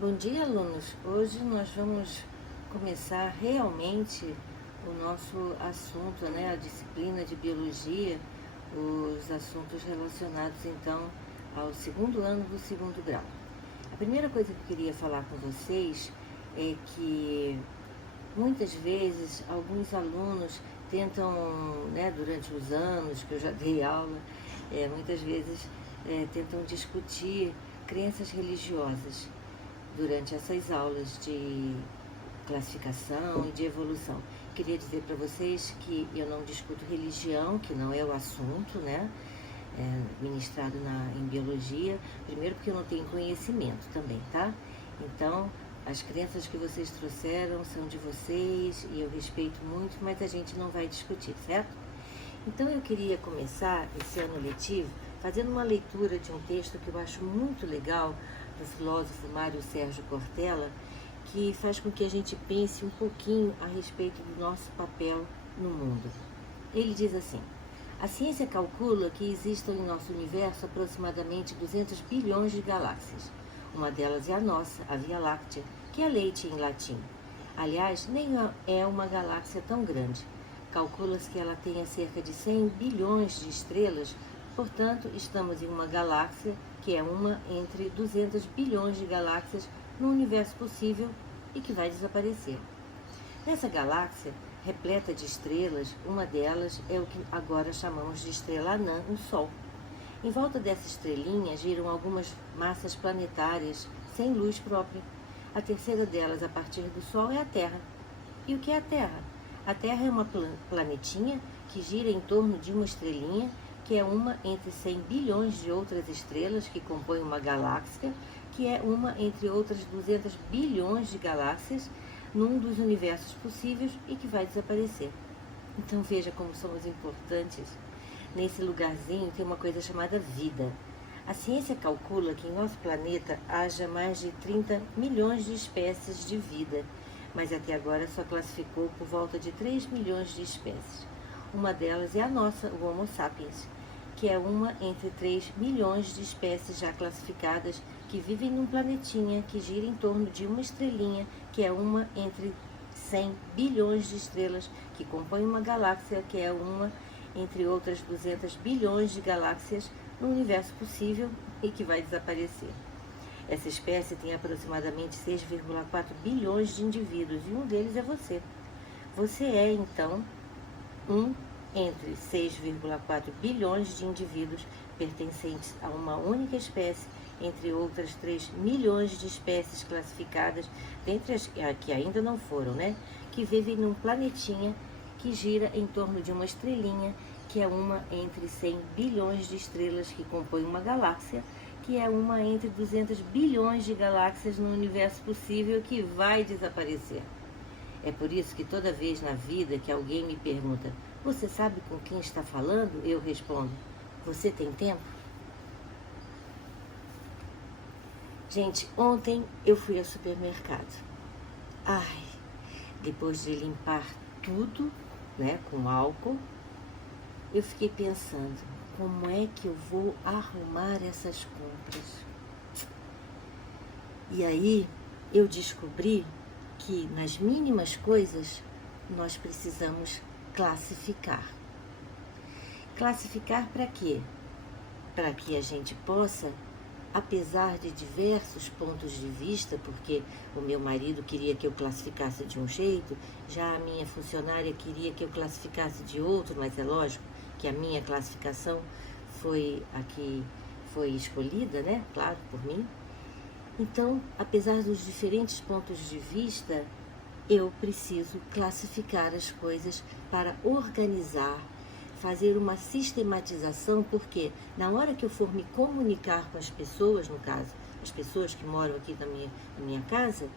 Bom dia, alunos. Hoje nós vamos começar realmente o nosso assunto, né? A disciplina de biologia, os assuntos relacionados então ao segundo ano do segundo grau. A primeira coisa que eu queria falar com vocês é que muitas vezes alguns alunos tentam, né, durante os anos que eu já dei aula, muitas vezes tentam discutir crenças religiosas durante essas aulas de classificação e de evolução. Queria dizer para vocês que eu não discuto religião, que não é o assunto, né? Ministrado em biologia, primeiro porque eu não tenho conhecimento também, tá? Então, as crenças que vocês trouxeram são de vocês e eu respeito muito, mas a gente não vai discutir, certo? Então eu queria começar esse ano letivo fazendo uma leitura de um texto que eu acho muito legal, do filósofo Mário Sérgio Cortella, que faz com que a gente pense um pouquinho a respeito do nosso papel no mundo. Ele diz assim: a ciência calcula que existam em nosso universo aproximadamente 200 bilhões de galáxias. Uma delas é a nossa, a Via Láctea, que é leite em latim. Aliás, nem é uma galáxia tão grande. Calcula-se que ela tenha cerca de 100 bilhões de estrelas, portanto, estamos em uma galáxia que é uma entre 200 bilhões de galáxias no universo possível e que vai desaparecer. Nessa galáxia, repleta de estrelas, uma delas é o que agora chamamos de estrela anã, o Sol. Em volta dessa estrelinha giram algumas massas planetárias sem luz própria. A terceira delas, a partir do Sol, é a Terra. E o que é a Terra? A Terra é uma planetinha que gira em torno de uma estrelinha, que é uma entre 100 bilhões de outras estrelas que compõem uma galáxia, que é uma entre outras 200 bilhões de galáxias num dos universos possíveis e que vai desaparecer. Então veja como somos importantes. Nesse lugarzinho tem uma coisa chamada vida. A ciência calcula que em nosso planeta haja mais de 30 milhões de espécies de vida, mas até agora só classificou por volta de 3 milhões de espécies. Uma delas é a nossa, o Homo sapiens, que é uma entre 3 milhões de espécies já classificadas que vivem num planetinha que gira em torno de uma estrelinha, que é uma entre 100 bilhões de estrelas que compõem uma galáxia, que é uma entre outras 200 bilhões de galáxias no universo possível e que vai desaparecer. Essa espécie tem aproximadamente 6,4 bilhões de indivíduos e um deles é você. Você é, então, um entre 6,4 bilhões de indivíduos pertencentes a uma única espécie, entre outras 3 milhões de espécies classificadas, dentre as que ainda não foram, né? Que vivem num planetinha que gira em torno de uma estrelinha, que é uma entre 100 bilhões de estrelas que compõem uma galáxia, que é uma entre 200 bilhões de galáxias no universo possível que vai desaparecer. É por isso que toda vez na vida que alguém me pergunta: você sabe com quem está falando? Eu respondo: você tem tempo? Gente, ontem eu fui ao supermercado. Ai, depois de limpar tudo, né, com álcool, eu fiquei pensando: como é que eu vou arrumar essas compras? E aí eu descobri que nas mínimas coisas nós precisamos classificar. Classificar para quê? Para que a gente possa, apesar de diversos pontos de vista, porque o meu marido queria que eu classificasse de um jeito, já a minha funcionária queria que eu classificasse de outro, mas é lógico que a minha classificação foi a que foi escolhida, né? Claro, por mim. Então, apesar dos diferentes pontos de vista, eu preciso classificar as coisas para organizar, fazer uma sistematização, porque na hora que eu for me comunicar com as pessoas, no caso, as pessoas que moram aqui na minha casa,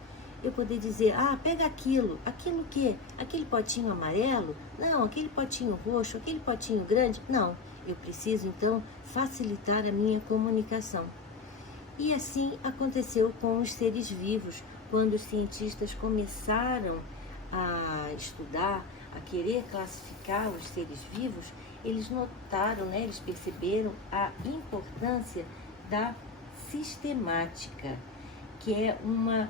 eu poder dizer: ah, pega aquilo o quê? Aquele potinho amarelo? Não, aquele potinho roxo, aquele potinho grande? Não, eu preciso então facilitar a minha comunicação. E assim aconteceu com os seres vivos, quando os cientistas começaram a estudar, a querer classificar os seres vivos, eles notaram, né, eles perceberam a importância da sistemática. que é uma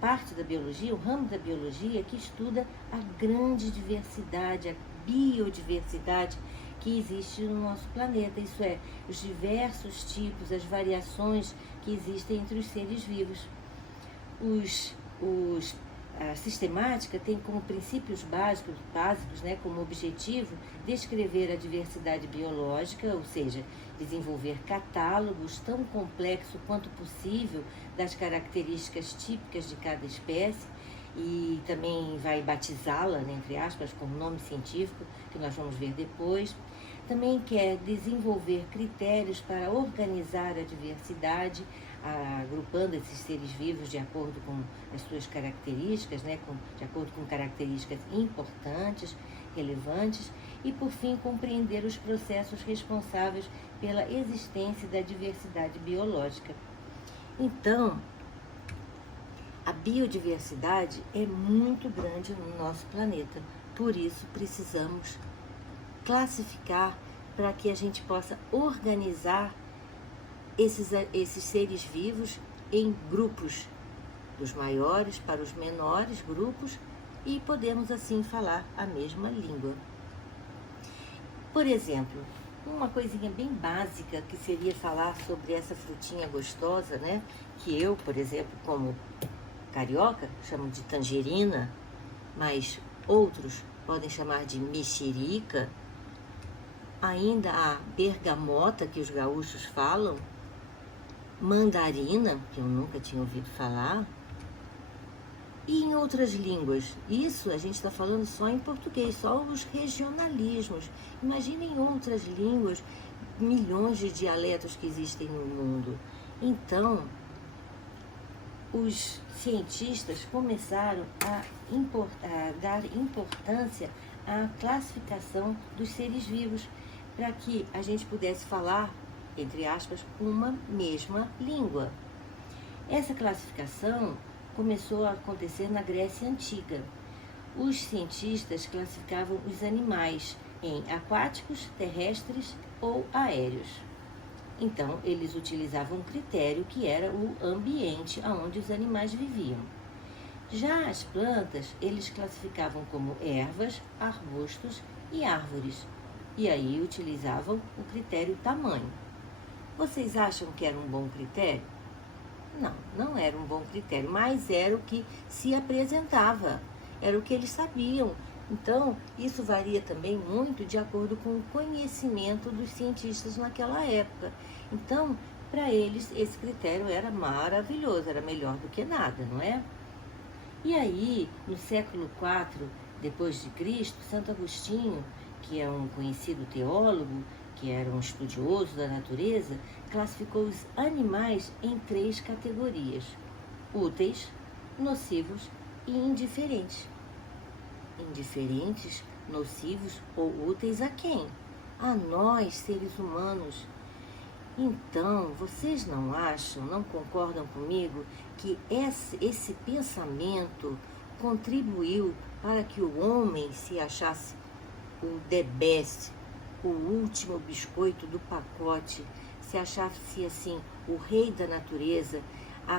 parte da biologia, o ramo da biologia que estuda a grande diversidade, a biodiversidade que existe no nosso planeta, isso é, os diversos tipos, as variações que existem entre os seres vivos. A sistemática tem como princípios básicos, né, como objetivo, descrever a diversidade biológica, ou seja, desenvolver catálogos tão complexos quanto possível das características típicas de cada espécie, e também vai batizá-la, né, entre aspas, com nome científico, que nós vamos ver depois. Também quer desenvolver critérios para organizar a diversidade, agrupando esses seres vivos de acordo com as suas características, né, de acordo com características importantes, relevantes, e, por fim, compreender os processos responsáveis pela existência da diversidade biológica. Então, a biodiversidade é muito grande no nosso planeta, por isso precisamos classificar para que a gente possa organizar esses seres vivos em grupos, dos maiores para os menores grupos, e podemos assim falar a mesma língua. Por exemplo, uma coisinha bem básica que seria falar sobre essa frutinha gostosa, né? Que eu, por exemplo, como carioca, chamo de tangerina, mas outros podem chamar de mexerica. Ainda a bergamota, que os gaúchos falam, mandarina, que eu nunca tinha ouvido falar, e em outras línguas. Isso a gente está falando só em português, só os regionalismos. Imagina em outras línguas, milhões de dialetos que existem no mundo. Então, os cientistas começaram a dar importância à classificação dos seres vivos, para que a gente pudesse falar, entre aspas, uma mesma língua. Essa classificação começou a acontecer na Grécia Antiga. Os cientistas classificavam os animais em aquáticos, terrestres ou aéreos. Então, eles utilizavam um critério que era o ambiente onde os animais viviam. Já as plantas, eles classificavam como ervas, arbustos e árvores. E aí utilizavam o critério tamanho. Vocês acham que era um bom critério? Não, não era um bom critério, mas era o que se apresentava, era o que eles sabiam. Então, isso varia também muito de acordo com o conhecimento dos cientistas naquela época. Então, para eles, esse critério era maravilhoso, era melhor do que nada, não é? E aí, no século IV depois de Cristo, Santo Agostinho, que é um conhecido teólogo, que era um estudioso da natureza, classificou os animais em 3 categorias: úteis, nocivos e indiferentes. Indiferentes, nocivos ou úteis a quem? A nós, seres humanos. Então, vocês não acham, não concordam comigo que esse pensamento contribuiu para que o homem se achasse o the best, o último biscoito do pacote, se achasse assim o rei da natureza, a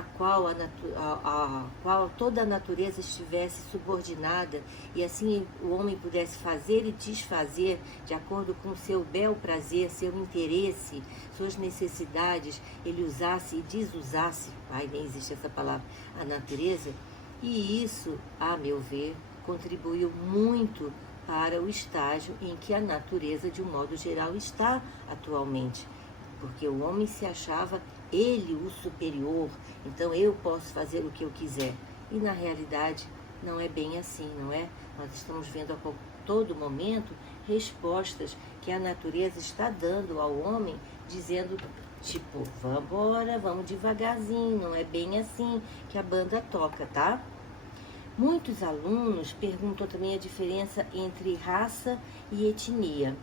qual toda a natureza estivesse subordinada, e assim o homem pudesse fazer e desfazer de acordo com seu bel prazer, seu interesse, suas necessidades, ele usasse e desusasse, nem existe essa palavra, a natureza. E isso, a meu ver, contribuiu muito para o estágio em que a natureza, de um modo geral, está atualmente. Porque o homem se achava ele o superior, então eu posso fazer o que eu quiser. E na realidade não é bem assim, não é? Nós estamos vendo a todo momento respostas que a natureza está dando ao homem, dizendo tipo, vamos embora, vamos devagarzinho, não é bem assim que a banda toca, tá? Muitos alunos perguntam também a diferença entre raça e etnia.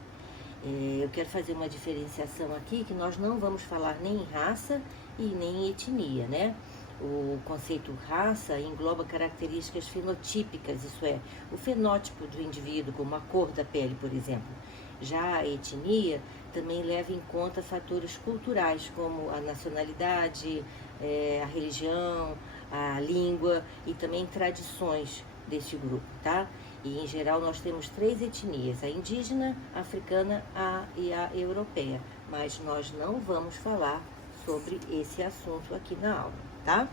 Eu quero fazer uma diferenciação aqui, que nós não vamos falar nem em raça e nem em etnia, né? O conceito raça engloba características fenotípicas, isso é, o fenótipo do indivíduo, como a cor da pele, por exemplo. Já a etnia também leva em conta fatores culturais, como a nacionalidade, a religião, a língua e também tradições deste grupo, tá? E em geral nós temos 3 etnias, a indígena, a africana e a europeia, mas nós não vamos falar sobre esse assunto aqui na aula, tá?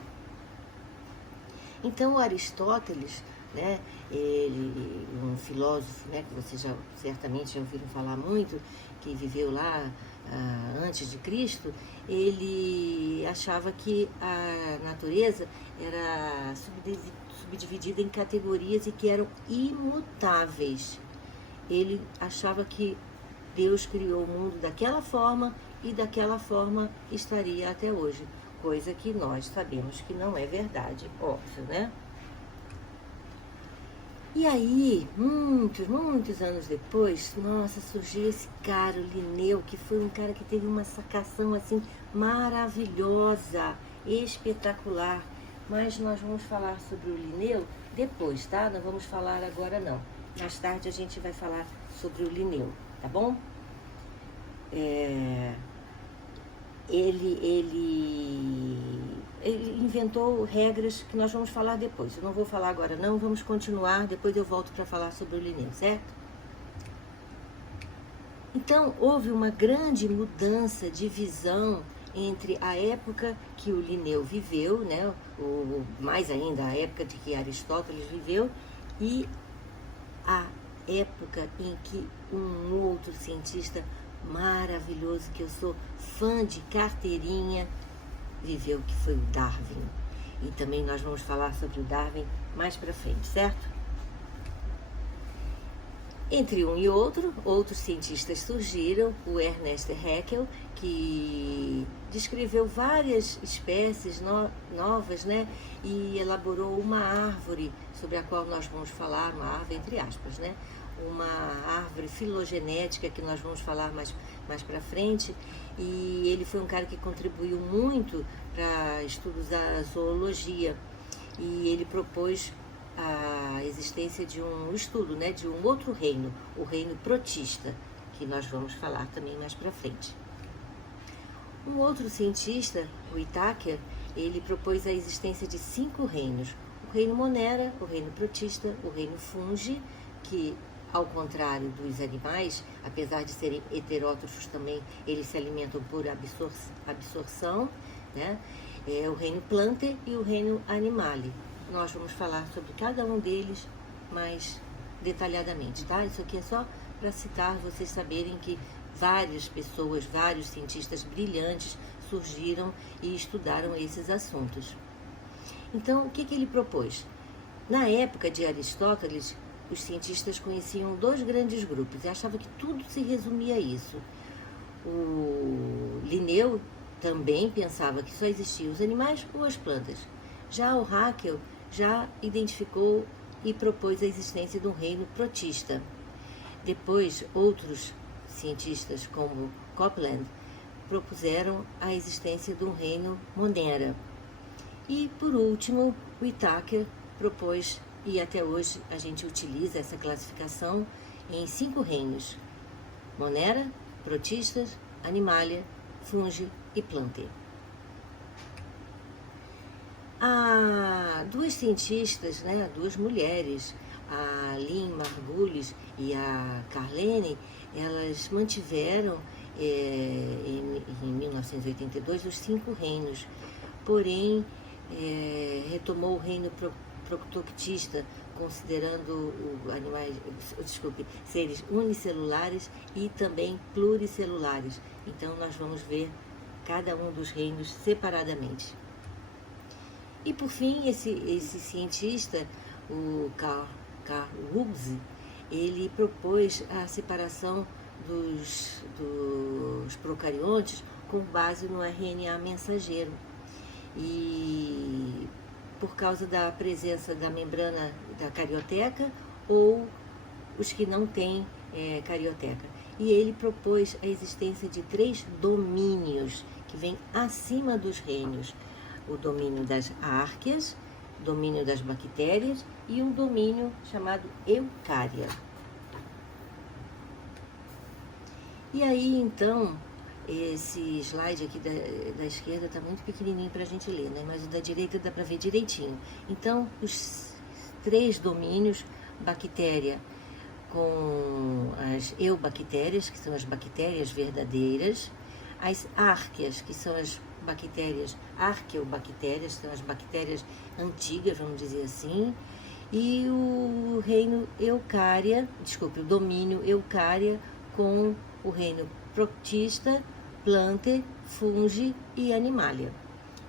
Então Aristóteles, né, ele, um filósofo, né, que vocês certamente já ouviram falar muito, que viveu lá antes de Cristo, ele achava que a natureza era subdividida em categorias e que eram imutáveis. Ele achava que Deus criou o mundo daquela forma e daquela forma estaria até hoje, coisa que nós sabemos que não é verdade, óbvio, né? E aí, muitos anos depois, nossa, surgiu esse cara, o Linneu, que foi um cara que teve uma sacação assim maravilhosa, espetacular. Mas nós vamos falar sobre o Linneu depois, tá? Não vamos falar agora não. Mais tarde a gente vai falar sobre o Linneu, tá bom? Ele inventou regras que nós vamos falar depois. Eu não vou falar agora não, vamos continuar, depois eu volto para falar sobre o Linneu, certo? Então, houve uma grande mudança de visão entre a época que o Linneu viveu, né, mais ainda a época de que Aristóteles viveu, e a época em que um outro cientista maravilhoso, que eu sou fã de carteirinha, viveu, que foi o Darwin. E também nós vamos falar sobre o Darwin mais para frente, certo? Entre um e outro, outros cientistas surgiram, o Ernest Haeckel, que descreveu várias espécies novas, né, e elaborou uma árvore sobre a qual nós vamos falar, uma árvore entre aspas, né, uma árvore filogenética que nós vamos falar mais para frente, e ele foi um cara que contribuiu muito para estudos da zoologia, e ele propôs a existência de um estudo, né, de um outro reino, o reino protista, que nós vamos falar também mais para frente. Um outro cientista, o Whittaker, ele propôs a existência de 5 reinos: o reino Monera, o reino protista, o reino Fungi, que ao contrário dos animais, apesar de serem heterótrofos também, eles se alimentam por absorção, né? O reino Plantae e o reino Animale. Nós vamos falar sobre cada um deles mais detalhadamente, tá? Isso aqui é só para citar, vocês saberem que várias pessoas, vários cientistas brilhantes surgiram e estudaram esses assuntos. Então, o que ele propôs? Na época de Aristóteles, os cientistas conheciam 2 grandes grupos e achavam que tudo se resumia a isso. O Linneu também pensava que só existiam os animais ou as plantas. Já o Haeckel já identificou e propôs a existência de um reino protista. Depois, outros cientistas, como Copeland, propuseram a existência de um reino Monera. E, por último, o Whittaker propôs, e até hoje a gente utiliza essa classificação, em 5 reinos: Monera, Protistas, Animalia, Fungi e Plantae. Há 2 cientistas, né, 2 mulheres, a Lynn Margulis e a Carlene, elas mantiveram em 1982 os 5 reinos, porém retomou o reino proctoctista, considerando seres unicelulares e também pluricelulares. Então nós vamos ver cada um dos reinos separadamente. E por fim, esse cientista, o Carl Ruggles, ele propôs a separação dos procariontes com base no RNA mensageiro. E por causa da presença da membrana da carioteca ou os que não têm carioteca. E ele propôs a existência de 3 domínios que vêm acima dos reinos: o domínio das árqueas, domínio das bactérias e um domínio chamado eucária. E aí, então, Esse slide aqui da esquerda está muito pequenininho para a gente ler, né? Mas o da direita dá para ver direitinho. Então, os 3 domínios, bactéria com as eubactérias, que são as bactérias verdadeiras, as árqueas, que são as bactérias arqueobactérias, que são as bactérias antigas, vamos dizer assim, e o reino eucária, o domínio eucária com o reino protista, plantae, fungi e animalia.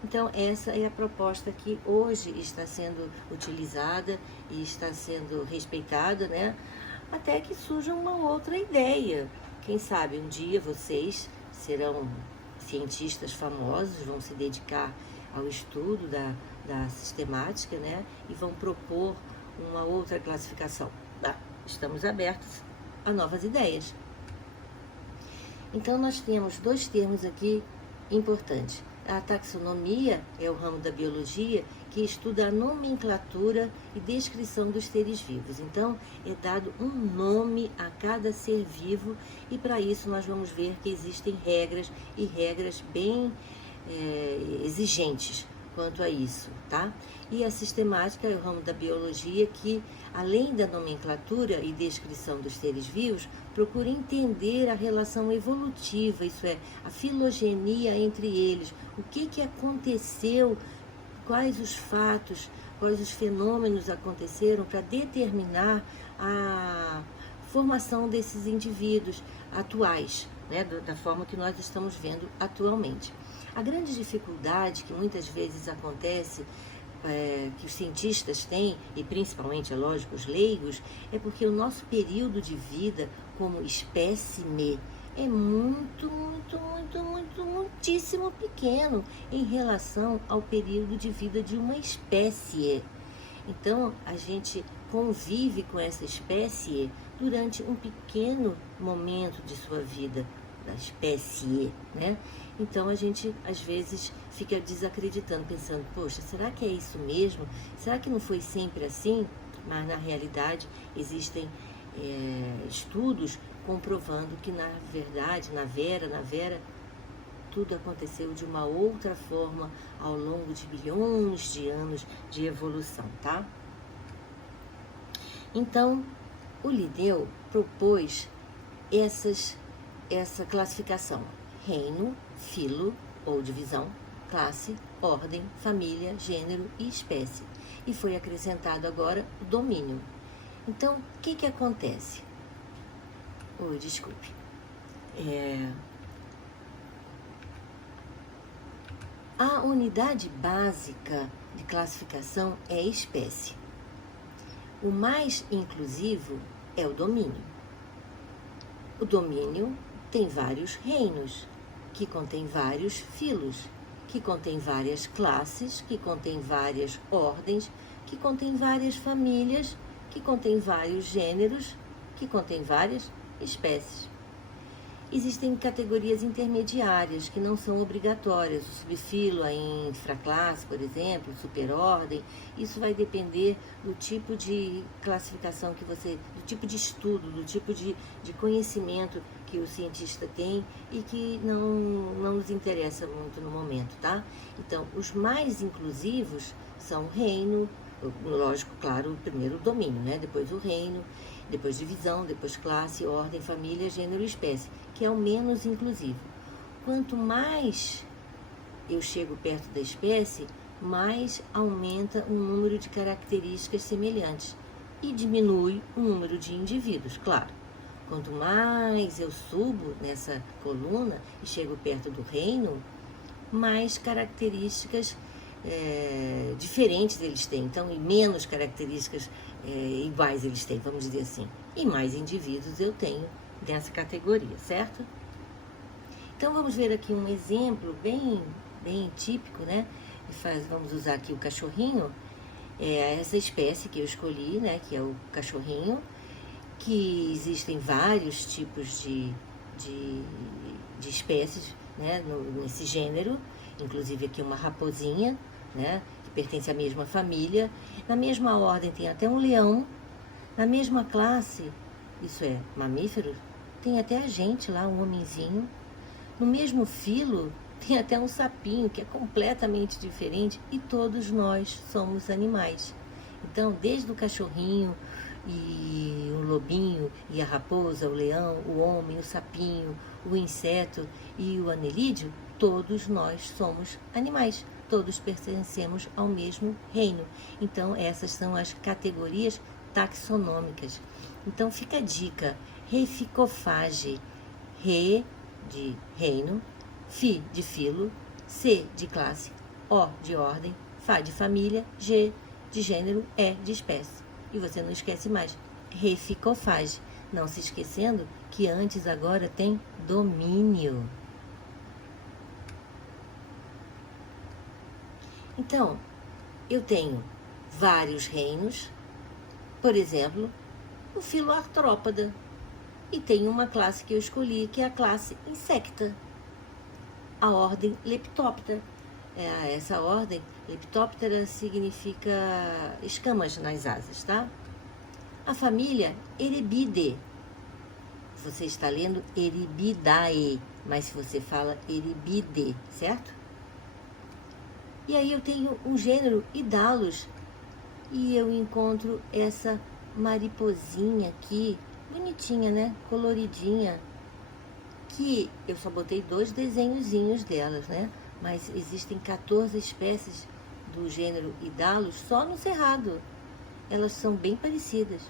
Então, essa é a proposta que hoje está sendo utilizada e está sendo respeitada, né? Até que surja uma outra ideia. Quem sabe um dia vocês serão cientistas famosos, vão se dedicar ao estudo da sistemática, né? E vão propor uma outra classificação. Estamos abertos a novas ideias. Então, nós temos 2 termos aqui importantes. A taxonomia é o ramo da biologia que estuda a nomenclatura e descrição dos seres vivos. Então, é dado um nome a cada ser vivo e para isso nós vamos ver que existem regras e regras bem exigentes quanto a isso, tá? E a sistemática é o ramo da biologia que, além da nomenclatura e descrição dos seres vivos, procura entender a relação evolutiva, isso é, a filogenia entre eles, o que aconteceu, quais os fatos, quais os fenômenos aconteceram para determinar a formação desses indivíduos atuais, né, da forma que nós estamos vendo atualmente. A grande dificuldade que muitas vezes acontece, que os cientistas têm, e principalmente, é lógico, os leigos, é porque o nosso período de vida como espécime é muitíssimo pequeno em relação ao período de vida de uma espécie. Então, a gente convive com essa espécie durante um pequeno momento de sua vida, da espécie, né? Então, a gente, às vezes, fica desacreditando, pensando, poxa, será que é isso mesmo? Será que não foi sempre assim? Mas, na realidade, existem estudos comprovando que, na verdade, na Vera, tudo aconteceu de uma outra forma ao longo de bilhões de anos de evolução, tá? Então, o Linneu propôs essa classificação: reino, filo ou divisão, classe, ordem, família, gênero e espécie. E foi acrescentado agora o domínio. Então, o que acontece? Desculpe. A unidade básica de classificação é espécie. O mais inclusivo é o domínio. O domínio tem vários reinos, que contém vários filos, que contém várias classes, que contém várias ordens, que contém várias famílias, que contém vários gêneros, que contém várias espécies. Existem categorias intermediárias que não são obrigatórias, o subfilo, a infraclasse, por exemplo, superordem. Isso vai depender do tipo de classificação que você, do tipo de estudo, do tipo de conhecimento que o cientista tem e que não nos interessa muito no momento, tá? Então, os mais inclusivos são o reino, lógico, claro, primeiro o domínio, né? Depois o reino, depois divisão, depois classe, ordem, família, gênero e espécie, que é o menos inclusivo. Quanto mais eu chego perto da espécie, mais aumenta o número de características semelhantes e diminui o número de indivíduos, claro. Quanto mais eu subo nessa coluna e chego perto do reino, mais características diferentes eles têm, então, e menos características iguais eles têm, vamos dizer assim. E mais indivíduos eu tenho dessa categoria, certo? Então, vamos ver aqui um exemplo bem típico, né? Vamos usar aqui o cachorrinho, essa espécie que eu escolhi, né? Que é o cachorrinho, que existem vários tipos de espécies, né? Nesse gênero, inclusive aqui uma raposinha, né, que pertence à mesma família. Na mesma ordem tem até um leão. Na mesma classe, isso é, mamíferos, tem até a gente lá, um homenzinho. No mesmo filo, tem até um sapinho que é completamente diferente e todos nós somos animais. Então, desde o cachorrinho e o lobinho e a raposa, o leão, o homem, o sapinho, o inseto e o anelídeo, todos nós somos animais. Todos pertencemos ao mesmo reino. Então, essas são as categorias taxonômicas. Então, fica a dica: reficofage, re de reino, fi de filo, c de classe, o de ordem, fa de família, g de gênero, e de espécie. E você não esquece mais, reficofage. Não se esquecendo que antes agora tem domínio. Então, eu tenho vários reinos, por exemplo, o filo artrópoda, e tem uma classe que eu escolhi, que é a classe insecta, a ordem Lepidoptera. Essa ordem, Lepidoptera, significa escamas nas asas, tá? A família Erebidae. Você está lendo Erebidae, mas se você fala Erebidae, certo? E aí eu tenho um gênero Idalos, e eu encontro essa mariposinha aqui, bonitinha, né? Coloridinha, que eu só botei 2 desenhozinhos delas, né? Mas existem 14 espécies do gênero Idalos só no Cerrado. Elas são bem parecidas,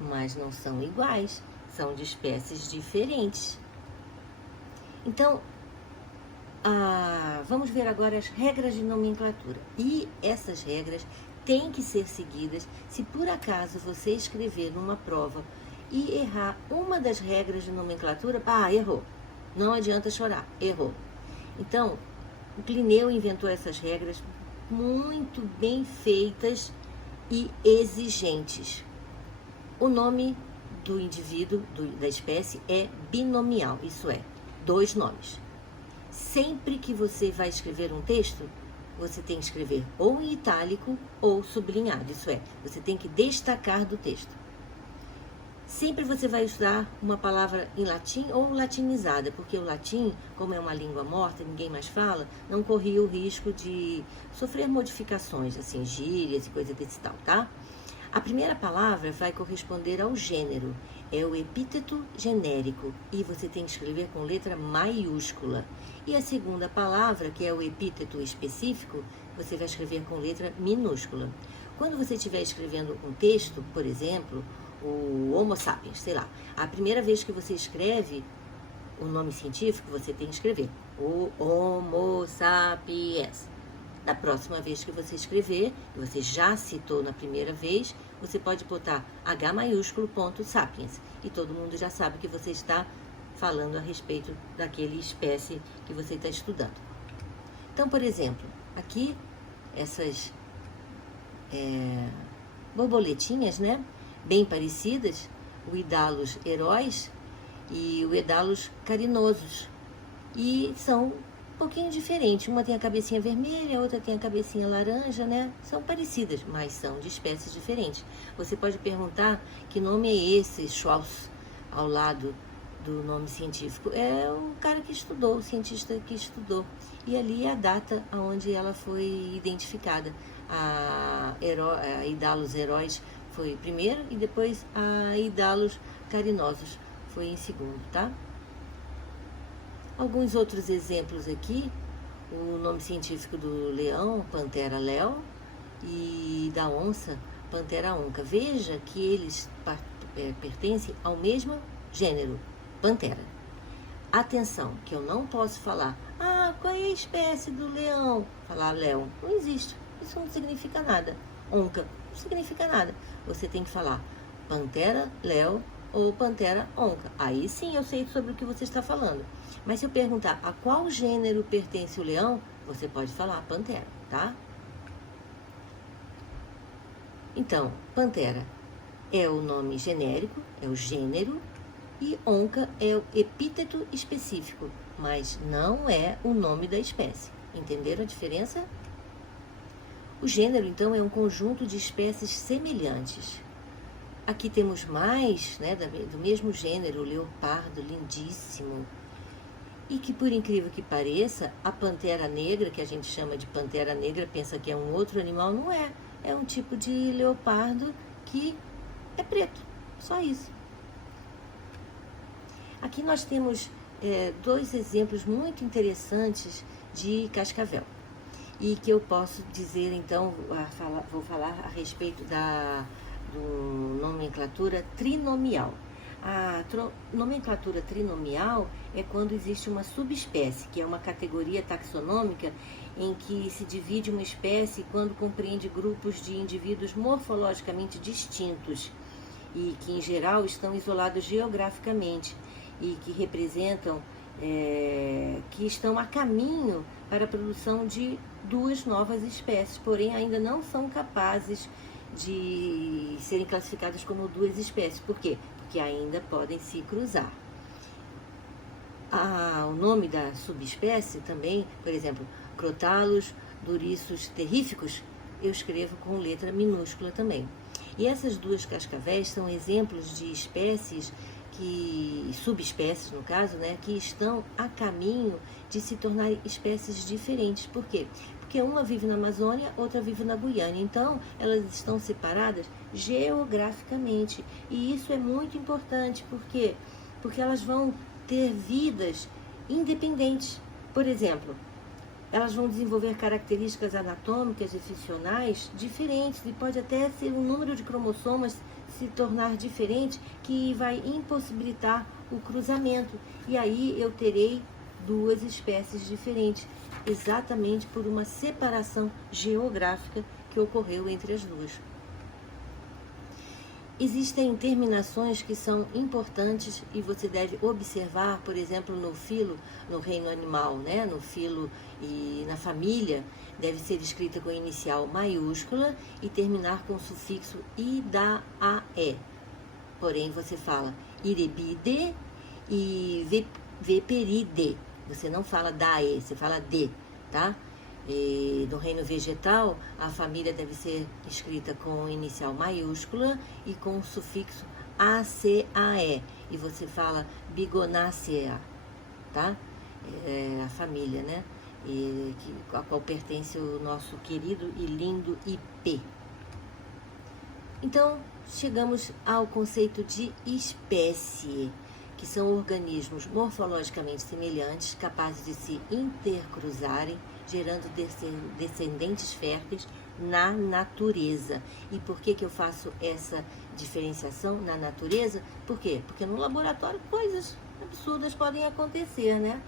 mas não são iguais, são de espécies diferentes. Então, vamos ver agora as regras de nomenclatura. E essas regras têm que ser seguidas se por acaso você escrever numa prova e errar uma das regras de nomenclatura. Errou. Não adianta chorar, errou. Então, o Plineu inventou essas regras muito bem feitas e exigentes. O nome do indivíduo, da espécie, é binomial, isso é, 2 nomes. Sempre que você vai escrever um texto, você tem que escrever ou em itálico ou sublinhado, isso é, você tem que destacar do texto. Sempre você vai usar uma palavra em latim ou latinizada, porque o latim, como é uma língua morta, ninguém mais fala, não corria o risco de sofrer modificações, assim, gírias e coisa desse tal, tá? A primeira palavra vai corresponder ao gênero, é o epíteto genérico, e você tem que escrever com letra maiúscula. E a segunda palavra, que é o epíteto específico, você vai escrever com letra minúscula. Quando você estiver escrevendo um texto, por exemplo, o Homo sapiens, sei lá, a primeira vez que você escreve o nome científico, você tem que escrever o Homo sapiens. Da próxima vez que você escrever, você já citou na primeira vez, você pode botar H maiúsculo ponto sapiens, e todo mundo já sabe que você está falando a respeito daquele espécie que você está estudando. Então, por exemplo, aqui, essas borboletinhas, né? Bem parecidas, o Idalos heróis e o Idalos carinosos. E são um pouquinho diferentes. Uma tem a cabecinha vermelha, a outra tem a cabecinha laranja, né? São parecidas, mas são de espécies diferentes. Você pode perguntar que nome é esse, Schwaltz, ao lado do nome científico. É o cara que estudou, o cientista que estudou. E ali é a data onde ela foi identificada. A Idalos heróis foi primeiro e depois a Idalos carinosos foi em segundo, tá? Alguns outros exemplos aqui, o nome científico do leão, Panthera leo, e da onça, Panthera onca. Veja que eles pertencem ao mesmo gênero, Panthera. Atenção, que eu não posso falar, qual é a espécie do leão? Falar leão, não existe, isso não significa nada. Onca, não significa nada. Você tem que falar Panthera leo ou Panthera onca. Aí sim eu sei sobre o que você está falando. Mas se eu perguntar a qual gênero pertence o leão, você pode falar Panthera, tá? Então, Panthera é o nome genérico, é o gênero, e onca é o epíteto específico, mas não é o nome da espécie. Entenderam a diferença? O gênero, então, é um conjunto de espécies semelhantes. Aqui temos mais, né, do mesmo gênero, o leopardo, lindíssimo. E que, por incrível que pareça, a pantera negra, que a gente chama de pantera negra, pensa que é um outro animal, não é. É um tipo de leopardo que é preto, só isso. Aqui nós temos dois exemplos muito interessantes de cascavel. E que eu posso dizer, então, vou falar a respeito do nomenclatura trinomial. A nomenclatura trinomial é quando existe uma subespécie, que é uma categoria taxonômica em que se divide uma espécie quando compreende grupos de indivíduos morfologicamente distintos e que, em geral, estão isolados geograficamente e que representam, que estão a caminho para a produção de duas novas espécies, porém ainda não são capazes de serem classificadas como duas espécies. Por quê? Porque ainda podem se cruzar. O nome da subespécie também, por exemplo, Crotalus duriços terríficos, eu escrevo com letra minúscula também. E essas duas cascavéis são exemplos de espécies subespécies no caso, né, que estão a caminho de se tornar espécies diferentes. Por quê? Porque uma vive na Amazônia, outra vive na Guiana. Então, elas estão separadas geograficamente. E isso é muito importante. Por quê? Porque elas vão ter vidas independentes. Por exemplo, elas vão desenvolver características anatômicas e funcionais diferentes. E pode até ser um número de cromossomas se tornar diferente, que vai impossibilitar o cruzamento. E aí eu terei duas espécies diferentes, exatamente por uma separação geográfica que ocorreu entre as duas. Existem terminações que são importantes e você deve observar, por exemplo, no filo, no reino animal, né? No filo e na família, deve ser escrita com inicial maiúscula e terminar com o sufixo idae. Porém, você fala irebide e veperide. Você não fala dae, você fala de, tá? E no reino vegetal, a família deve ser escrita com inicial maiúscula e com o sufixo acae. E você fala bigonácea, tá? A família, né? A qual pertence o nosso querido e lindo IP. Então, chegamos ao conceito de espécie, que são organismos morfologicamente semelhantes, capazes de se intercruzarem, gerando descendentes férteis na natureza. E por que eu faço essa diferenciação na natureza? Por quê? Porque no laboratório coisas absurdas podem acontecer, né?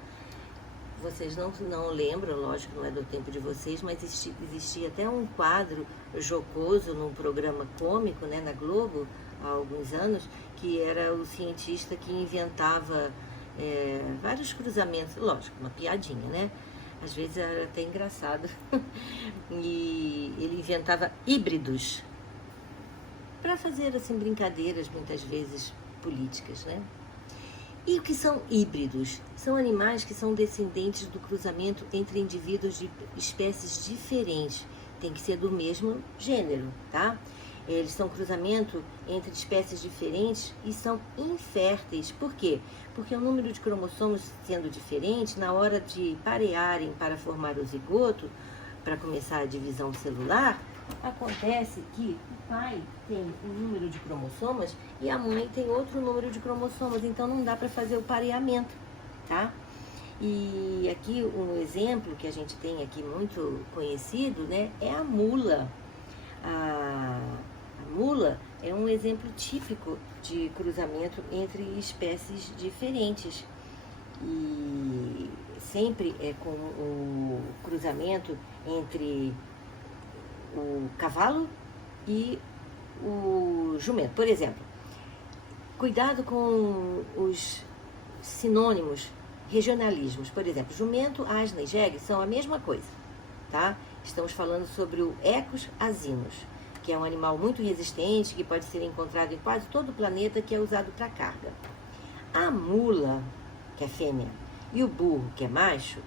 Vocês não lembram, lógico, não é do tempo de vocês, mas existia até um quadro jocoso num programa cômico, né, na Globo, há alguns anos, que era o cientista que inventava vários cruzamentos, lógico, uma piadinha, né? Às vezes era até engraçado. E ele inventava híbridos para fazer assim brincadeiras, muitas vezes políticas, né? E o que são híbridos? São animais que são descendentes do cruzamento entre indivíduos de espécies diferentes. Tem que ser do mesmo gênero, tá? Eles são cruzamento entre espécies diferentes e são inférteis. Por quê? Porque o número de cromossomos sendo diferente, na hora de parearem para formar o zigoto, para começar a divisão celular, acontece que o pai tem um número de cromossomas e a mãe tem outro número de cromossomas, então não dá para fazer o pareamento, tá? E aqui um exemplo que a gente tem aqui muito conhecido, né, é a mula. A mula é um exemplo típico de cruzamento entre espécies diferentes e sempre é com o cruzamento entre o cavalo e o jumento. Por exemplo, cuidado com os sinônimos, regionalismos. Por exemplo, jumento, asna e jegue são a mesma coisa, tá? Estamos falando sobre o Equus asinus, que é um animal muito resistente, que pode ser encontrado em quase todo o planeta, que é usado para carga. A mula, que é fêmea, e o burro, que é macho,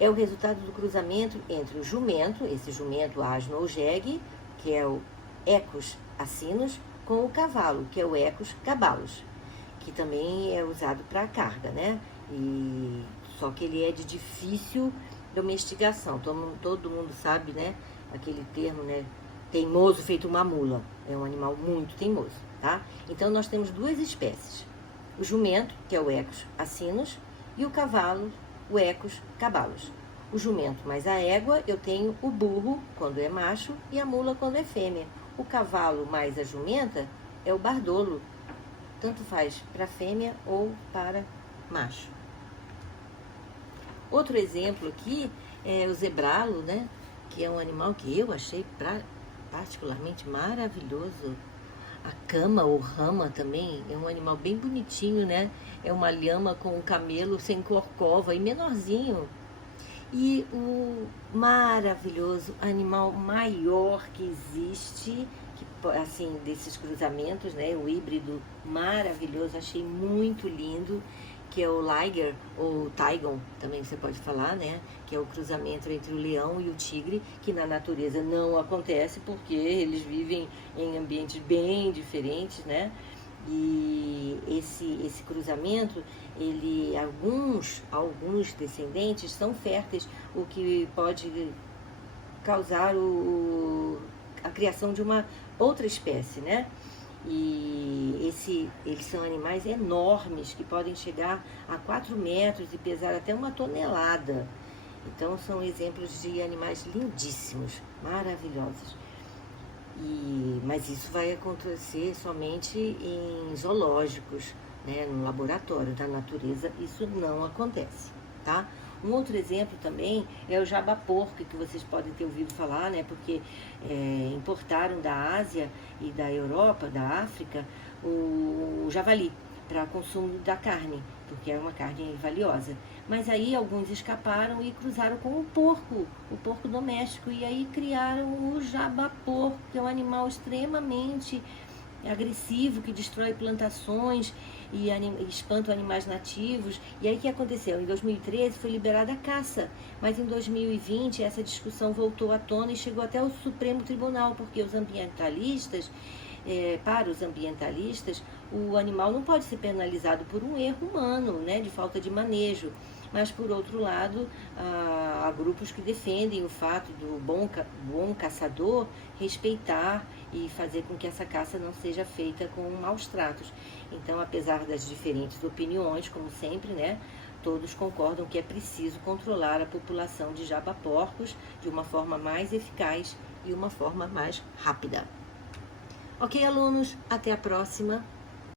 é o resultado do cruzamento entre o jumento, esse jumento asno ou jegue, que é o Equus asinus, com o cavalo, que é o Equus gabalus, que também é usado para carga, né? E só que ele é de difícil domesticação. Todo mundo sabe, né? Aquele termo, né? Teimoso feito uma mula. É um animal muito teimoso, tá? Então, nós temos duas espécies. O jumento, que é o Equus asinus, e o cavalo, o Equus cabalus. O jumento mais a égua, eu tenho o burro, quando é macho, e a mula, quando é fêmea. O cavalo mais a jumenta é o bardolo. Tanto faz para fêmea ou para macho. Outro exemplo aqui é o zebralo, né? Que é um animal que eu achei particularmente maravilhoso. A cama ou rama também é um animal bem bonitinho, né? É uma lhama com um camelo sem corcova e menorzinho. E o maravilhoso animal maior que existe, que, assim, desses cruzamentos, né? O híbrido maravilhoso, achei muito lindo, que é o liger, ou tigon, também você pode falar, né? Que é o cruzamento entre o leão e o tigre, que na natureza não acontece, porque eles vivem em ambientes bem diferentes, né? E esse cruzamento, alguns descendentes são férteis, o que pode causar a criação de uma outra espécie, né? E eles são animais enormes, que podem chegar a 4 metros e pesar até 1 tonelada. Então, são exemplos de animais lindíssimos, maravilhosos. Mas isso vai acontecer somente em zoológicos, né? No laboratório da natureza, isso não acontece, tá? Um outro exemplo também é o jabá-porco, que vocês podem ter ouvido falar, né? Porque importaram da Ásia e da Europa, da África, o javali para consumo da carne, porque é uma carne valiosa. Mas aí alguns escaparam e cruzaram com o porco doméstico, e aí criaram o jabá-porco, que é um animal extremamente agressivo, que destrói plantações e espanta animais nativos. E aí o que aconteceu? Em 2013 foi liberada a caça, mas em 2020 essa discussão voltou à tona e chegou até o Supremo Tribunal, porque para os ambientalistas, o animal não pode ser penalizado por um erro humano, né, de falta de manejo. Mas, por outro lado, há grupos que defendem o fato do bom caçador respeitar e fazer com que essa caça não seja feita com maus tratos. Então, apesar das diferentes opiniões, como sempre, né, todos concordam que é preciso controlar a população de jabá-porcos de uma forma mais eficaz e uma forma mais rápida. Ok, alunos? Até a próxima!